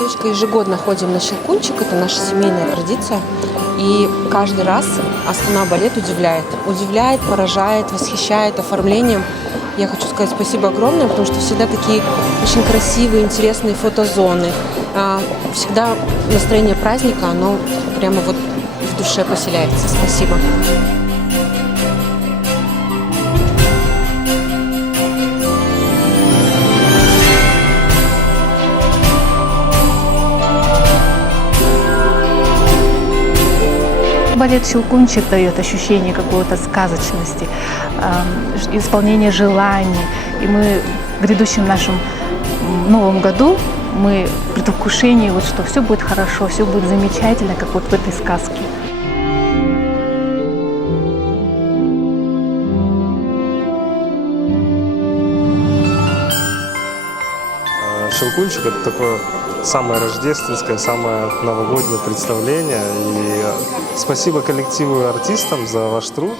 дочкой ежегодно ходим на Щелкунчик, это наша семейная традиция. И каждый раз Астана Балет удивляет. Удивляет, поражает, восхищает оформлением. Я хочу сказать спасибо огромное, потому что всегда такие очень красивые, интересные фотозоны. Всегда настроение праздника, оно прямо вот в душе поселяется. Спасибо. Балет «Щелкунчик» дает ощущение какой-то сказочности, исполнения желаний. И мы в грядущем нашем Новом году мы в предвкушении, вот, что все будет хорошо, все будет замечательно, как вот в этой сказке. «Щелкунчик» — это такое самое рождественское, самое новогоднее представление. И спасибо коллективу и артистам за ваш труд.